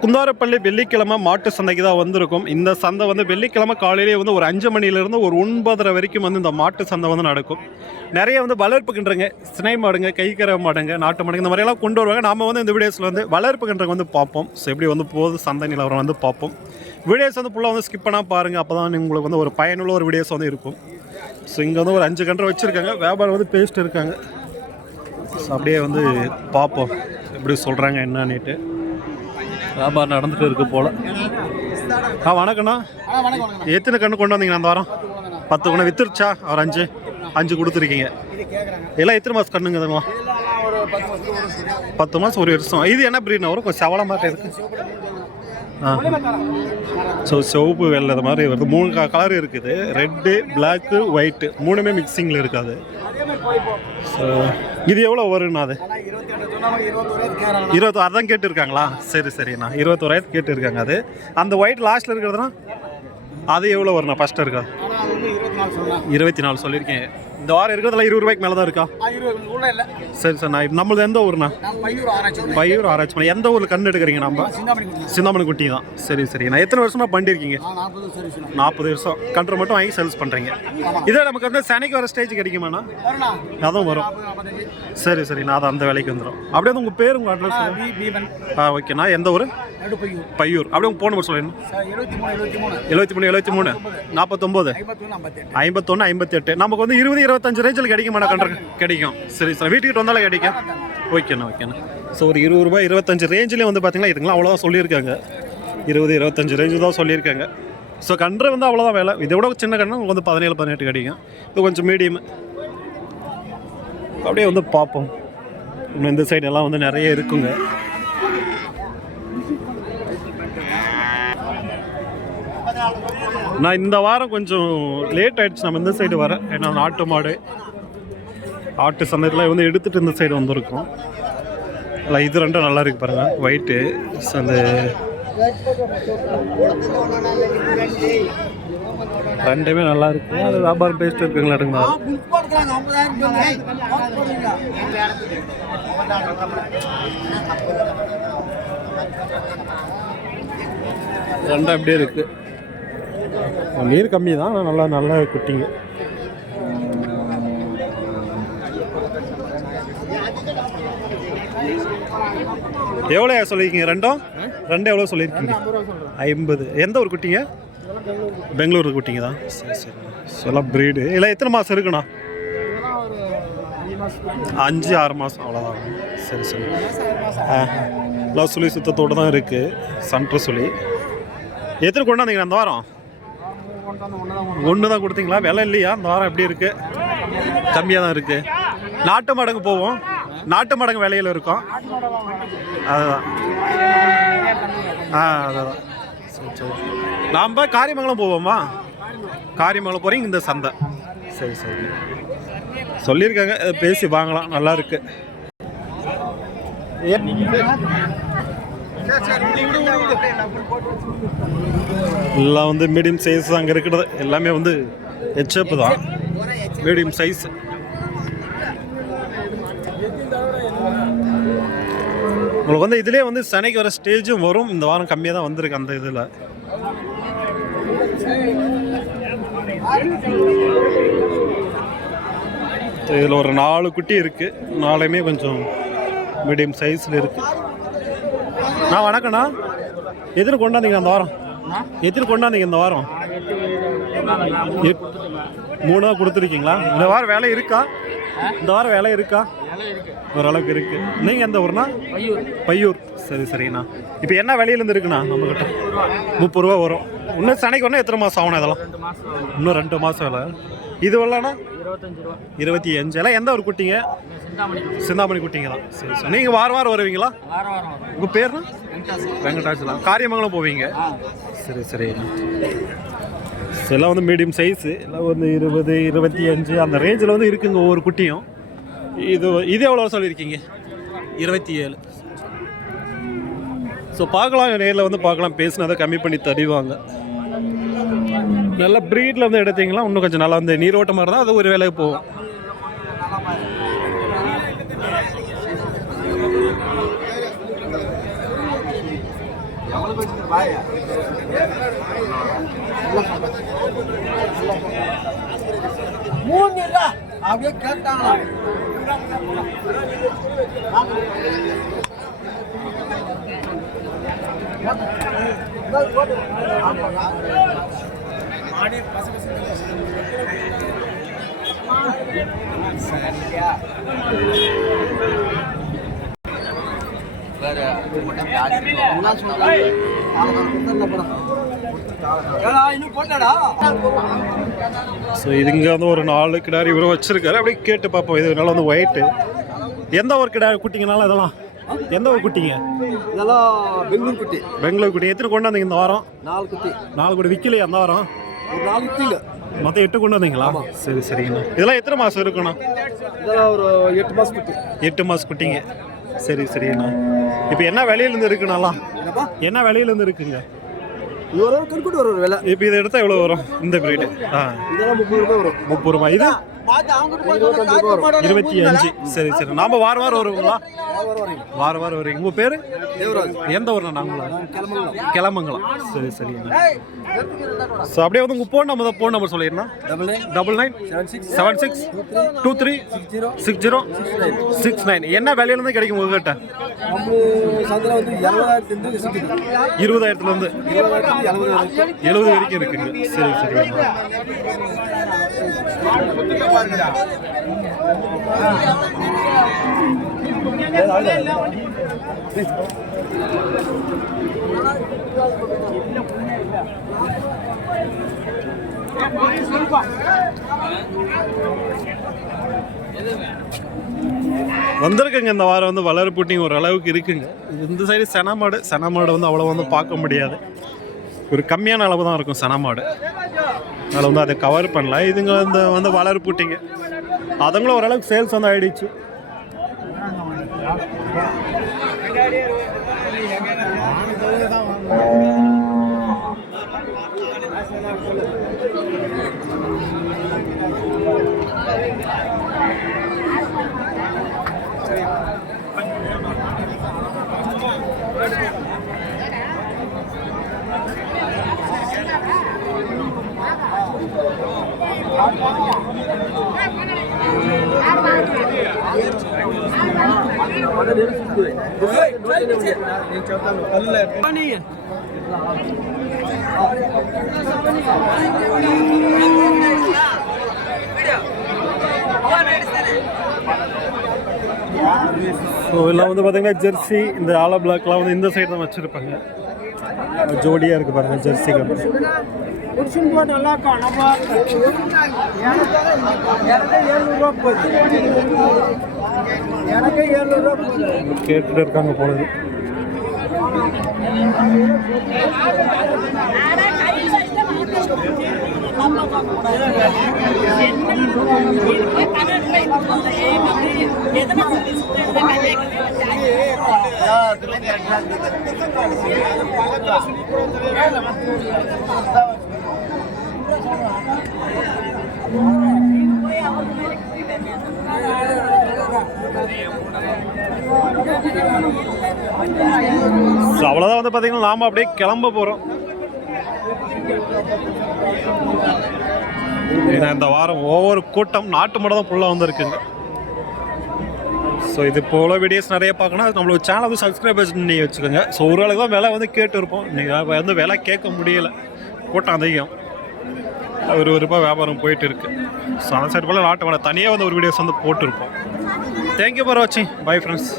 குந்தாரப்பள்ளி வெள்ளிக்கிழமை மாட்டு சந்தைக்கு தான் வந்திருக்கும். இந்த சந்தை வந்து வெள்ளிக்கிழமை காலையிலேயே வந்து ஒரு அஞ்சு மணிலேருந்து ஒரு ஒன்பதரை வரைக்கும் வந்து இந்த மாட்டு சந்தை வந்து நடக்கும். நிறைய வந்து வளர்ப்புக்கின்றங்க சினை மாடுங்க கைக்கரை மாடுங்க நாட்டு மாடுங்க இந்த மாதிரியெல்லாம் கொண்டு வருவாங்க. நாம் வந்து இந்த வீடியோஸில் வந்து வளர்ப்புக்கின்றங்க வந்து பார்ப்போம். ஸோ எப்படி வந்து போகுது சந்தை நிலவரம் வந்து பார்ப்போம். வீடியோஸ் வந்து ஃபுல்லாக வந்து ஸ்கிப் பண்ணால் பாருங்கள் அப்போ தான் உங்களுக்கு வந்து ஒரு பயனுள்ள ஒரு வீடியோஸ் வந்து இருக்கும். ஸோ இங்கே வந்து ஒரு அஞ்சு கன்று வச்சுருக்காங்க. வியாபாரம் வந்து பேசிட்டு இருக்காங்க. ஸோ அப்படியே வந்து பார்ப்போம். எப்படி சொல்கிறாங்க என்னன்னுட்டு. வியாபாரம் நடந்துட்டு இருக்கு போல. ஆ வணக்கண்ணா எத்தனை கண்ணு கொண்டு வந்தீங்க அந்த வாரம்? பத்து கண்ணு வித்துருச்சா? ஒரு அஞ்சு. அஞ்சு கொடுத்துருக்கீங்க. எல்லாம் எத்தனை மாதம் கண்ணுங்க ஒரு பத்து மாதம் ஒரு வருஷம். இது என்ன பிரீட்னா வரும் கொஞ்சம் சவள மாதிரி இருக்கு. ஆ. ஸோ சிவப்பு வெள்ளை இது மாதிரி வருது. மூணு கலர் இருக்குது. ரெட்டு பிளாக்கு ஒயிட்டு மூணுமே மிக்சிங்கில் இருக்காது. ஸோ இது எவ்வளோ வருங்கண்ணா அது? ஆனால் இருபத்தி ரெண்டு சொன்னாங்க இருபத்தோரு கேட்குறாங்க இருபத்தி அதான் கேட்டிருக்காங்களா சரி சரிண்ணா இருபத்தோராயிரத்து கேட்டிருக்காங்க அது அந்த ஒயிட் லாஸ்ட்டில் இருக்கிறதுனா அது எவ்வளோ வருண்ணா ஃபஸ்ட்டு இருக்கா இருபத்தி நாலு சொல்லியிருக்கேன் இந்த வாரம் இருக்கிறதுல இருபது ரூபாய்க்கு மேலே தான் இருக்கா இருபது சரி சார் நான் நம்மளது எந்த ஊர்ண்ணா? பையூர் ஆராய்ச்சி பண்ணி எந்த ஊரில் கண்டு எடுக்கிறீங்க நம்ம? சிந்தாமணி குட்டி தான். சரி சரி. நான் எத்தனை வருஷமா பண்ணியிருக்கீங்க? நான் நாற்பது வருஷம் கன்று மட்டும் வாங்கி சேல்ஸ் பண்ணுறீங்க இதே நமக்கு வந்து சனிக்கு வர ஸ்டேஜ் கிடைக்குமாண்ணா? அதுவும் வரும். சரி சரி. நான் அது அந்த வேலைக்கு வந்துடும் அப்படியே வந்து உங்கள் பேர் உங்கள் அட்ரஸ் ஆ, ஓகேண்ணா எந்த ஊர்? பையூர். அப்படியே உங்கள் ஃபோன் நம்பர் சார் எழுபத்தி மூணு எழுபத்தி மூணு. நாற்பத்தொம்போது. ஐம்பத்தொன்று ஐம்பத்தெட்டு. நமக்கு வந்து இருபது இருபத்தஞ்சு ரேஞ்சில் கிடைக்குமாண்ணா கன்று? கிடைக்கும். சரி சார். வீட்டுக்கிட்ட வந்தாலும் கிடைக்கும். ஓகேண்ணா ஓகேண்ணா ஸோ ஒரு இருபது ரூபாய் இருபத்தஞ்சு ரேஞ்சிலே வந்து பார்த்தீங்கன்னா இதுங்களாம் அவ்வளோதான் சொல்லியிருக்காங்க. இருபது இருபத்தஞ்சு ரேஞ்சு தான் சொல்லியிருக்காங்க. ஸோ கன்று வந்து அவ்வளோதான் வேலை. இதை விட சின்ன கன்று உங்களுக்கு வந்து பதினேழு பதினெட்டு கிடைக்கும். இது கொஞ்சம் மீடியம் அப்படியே வந்து பார்ப்போம். இன்னும் இந்த சைடு எல்லாம் வந்து நிறைய இருக்குங்க. நான் இந்த வாரம் கொஞ்சம் லேட் ஆயிடுச்சு. நம்ம இந்த சைடு வர. ஏன்னா நாட்டு மாடு ஆட்டு சந்தையெல்லாம் வந்து எடுத்துகிட்டு இந்த சைடு வந்திருக்கோம். இல்லை இது ரெண்டும் நல்லா இருக்கு பாருங்கள் ஒயிட்டு அந்த ரெண்டுமே நல்லா இருக்கு. அது வியாபாரம் பேசிட்டு இருக்குங்களா எடுங்களா? ரெண்டும் அப்படியே இருக்கு. நீர் கம்மி தான் ஆனா நல்லா நல்லா குட்டிங்க. எவ்வளோ சொல்லியிருக்கீங்க ரெண்டும் ரெண்டும் எவ்வளோ சொல்லியிருக்கீங்க? ஐம்பது எந்த ஒரு குட்டிங்க? பெங்களூரு குட்டிங்க தான். சரி சரி. சொல்லலாம் ப்ரீடு இல்லை எத்தனை மாதம் இருக்குண்ணா? அஞ்சு ஆறு மாதம் அவ்வளோதான் சரி சரி. எல்லாம் சுழி சுத்தத்தோடு தான் இருக்குது சன்ட்ரு சுழி. எத்தனை கொண்டாந்தீங்க அந்த வாரம்? ஒன்று தான் கொடுத்தீங்களா? விலை இல்லையா? அந்த வாரம் எப்படி இருக்கு? கம்மியாக தான் இருக்கு. நாட்டு மடங்கு போவோம். நாட்டு மடங்கு விலையில் இருக்கும். அதுதான். ஆ அதுதான். சரி சரி. நாம் காரியமங்கலம் போவோமா? காரியமங்கலம் போகிறீங்க இந்த சந்தை. சரி சரி. சொல்லியிருக்காங்க. பேசி வாங்கலாம். நல்லா இருக்கு. எல்லாம் வந்து மீடியம் சைஸ் அங்கே இருக்கிறது. எல்லாமே வந்து ஹெச்எப் தான். மீடியம் சைஸ் உங்களுக்கு வந்து இதுலேயே வந்து சனைக்கு வர ஸ்டேஜும் வரும். இந்த வாரம் கம்மியாக தான் வந்திருக்கு அந்த இதில். இதில் ஒரு நாலு குட்டி இருக்குது நாளையுமே கொஞ்சம் மீடியம் சைஸில் இருக்குது நான் வணக்கண்ணா எத்தனை கொண்டாந்தீங்க அந்த வாரம். எத்தனை கொண்டாந்தீங்க இந்த வாரம். எட்- மூணு தான் கொடுத்துருக்கீங்களா? இந்த வாரம் வேலை இருக்கா? இந்த வாரம் வேலை இருக்கா? ஓரளவுக்கு இருக்கு. நீங்கள் எந்த ஊர்னா பையூர். சரி சரிண்ணா. இப்போ என்ன விலையிலேருந்து இருக்குண்ணா நம்மக்கிட்ட முப்பது ரூபா. வரும். இன்னும் சனைக்கு ஒன்று எத்தனை மாதம் ஆகணும் இதெல்லாம்? இன்னும் ரெண்டு மாதம் வேலை. இது வரலண்ணா இருபத்தி அஞ்சு. எல்லாம் எந்த ஒரு குட்டிங்க? சிந்தாமணி குட்டிங்க தான். சரி சரி. நீங்கள் வாரம் வாரம் வருவீங்களா? உங்கள் பேர்னா வெங்கடாச்சலம் காரியமங்கலம் போவீங்க? சரி சரி. எல்லாம் வந்து மீடியம் சைஸு எல்லாம் வந்து இருபது இருபத்தி அஞ்சு. அந்த ரேஞ்சில் வந்து இருக்குங்க ஒவ்வொரு குட்டியும். இது இது எவ்வளோ சொல்லியிருக்கீங்க? இருபத்தி ஏழு. ஸோ பார்க்கலாம். நேரில் வந்து பார்க்கலாம். பேசினதை கம்மி பண்ணி தருவாங்க. நல்ல ப்ரீடில் வந்து எடுத்தீங்களா இன்னும் கொஞ்சம் நல்லா வந்து நீரோட்டமாக இருந்தால் அது ஒரு வேலைக்கு போகும். அப்படியே கேட்டாங்களா? இன்னும் போட்டாடா. ஸோ இதுங்க வந்து ஒரு நாலு கிடாரி இவரும் வச்சிருக்காரு. அப்படியே கேட்டு பார்ப்போம். இது நல்லா வந்து ஒயிட்டு எந்த ஒரு கிடாரி குட்டிங்கனாலும் இதெல்லாம். எந்த ஒரு குட்டிங்க? இதெல்லாம் பெங்களூர் குட்டி. பெங்களூர் குட்டி. எத்தனை கொண்டு வந்தீங்க இந்த வாரம்? நாலு குட்டி. நாலு குட்டி. விற்கலையா அந்த வாரம்? ஒரு குட்டி இல்லை மொத்தம் எட்டு கொண்டு வந்தீங்களா? சரி சரிங்கண்ணா. இதெல்லாம் எத்தனை மாதம் இருக்குண்ணா? இதெல்லாம் ஒரு எட்டு மாசம் குட்டி. எட்டு மாதம் குட்டிங்க. சரி சரிங்கண்ணா. இப்போ என்ன விலையிலேருந்து இருக்குண்ணாலாம் என்னப்பா? என்ன விலையிலேருந்து இருக்குங்க? இது ஒரு கண்குட்டி ஒரு ஒரு விலை. இப்போ இதை எடுத்தால் எவ்வளோ வரும்? இந்த பிரீடு. ஆ. இதெல்லாம் முப்பது ரூபாய் வரும். முப்பது ரூபாய். இது? இருபத்தி அஞ்சு. சரி சரி. நாம வார வாரம் வருவோங்களா? வார வாரம் வருவீங்க உங்கள் பேர்? தேவராஜ் எந்த ஊர்ண்ணா நாங்களா? கிளம்பலாம் கிளம்புங்களா சரி. சரிங்கண்ணா ஸோ அப்படியே வந்து உங்கள் ஃபோன் நம்பர் தான் phone number சொல்லிடுண்ணா double nine double nine seven six two three six zero six nine என்ன விலையிலேருந்து கிடைக்கும் உங்ககிட்ட? இருபதாயிரத்துலேருந்து எழுபது வரைக்கும் இருக்குங்க. சரி சரிங்கண்ணா வந்திருக்குங்க இந்த வாரம் வந்து வளர பூட்டிங் ஓரளவுக்கு இருக்குங்க. இந்த சைடு செனமாடு செனமாடு வந்து அவ்வளோ வந்து பார்க்க முடியாது. ஒரு கம்மியான அளவு தான் இருக்கும் செனமாடு அதனால் வந்து அதை கவர் பண்ணல. இதுங்க வந்து வந்து வளர் பூட்டிங்க அதுங்களும் ஓரளவுக்கு சேல்ஸ் வந்து ஆயிடுச்சு ஸோ இதெல்லாம் வந்து பார்த்தீங்கன்னா ஜெர்சி இந்த ஆலா பிளாக்லாம் வந்து இந்த சைடு தான் வச்சுருப்பாங்க. ஜோடியாக இருக்குது பாருங்கள் ஜெர்சிகள் புருஷன் போட்டு நல்லா காணப்பா எனக்கு போகுது எனக்கு ஏழ்நூறுவா போகுது கேட்டுட்டு இருக்காங்க போனது ஸோ அவ்வளோதான் வந்து பார்த்தீங்கன்னா நாம் அப்படியே கிளம்ப போகிறோம் ஏன்னா இந்த வாரம் ஒவ்வொரு கூட்டம் நாட்டு மட்டும் தான் ஃபுல்லாக வந்திருக்குங்க. ஸோ இது போல் வீடியோஸ் நிறைய பார்க்கணும் நம்மளோட சேனல் வந்து சப்ஸ்கிரைபர்ஸ் பண்ணி வச்சுக்கோங்க. ஸோ ஒரு ஆளுக்கு தான் விலை வந்து கேட்டு இருப்போம் நீங்கள் வந்து விலை கேட்க முடியலை. கூட்டம் அதிகம். ஒரு ரூபாய் வியாபாரம் போயிட்டு இருக்கு ஸோ அந்த சைடு போல் நாட்டு தனியாக வந்து ஒரு வீடியோஸ் வந்து போட்டிருப்போம். தேங்க்யூ ஃபார் வாட்சிங் பை ஃப்ரெண்ட்ஸ்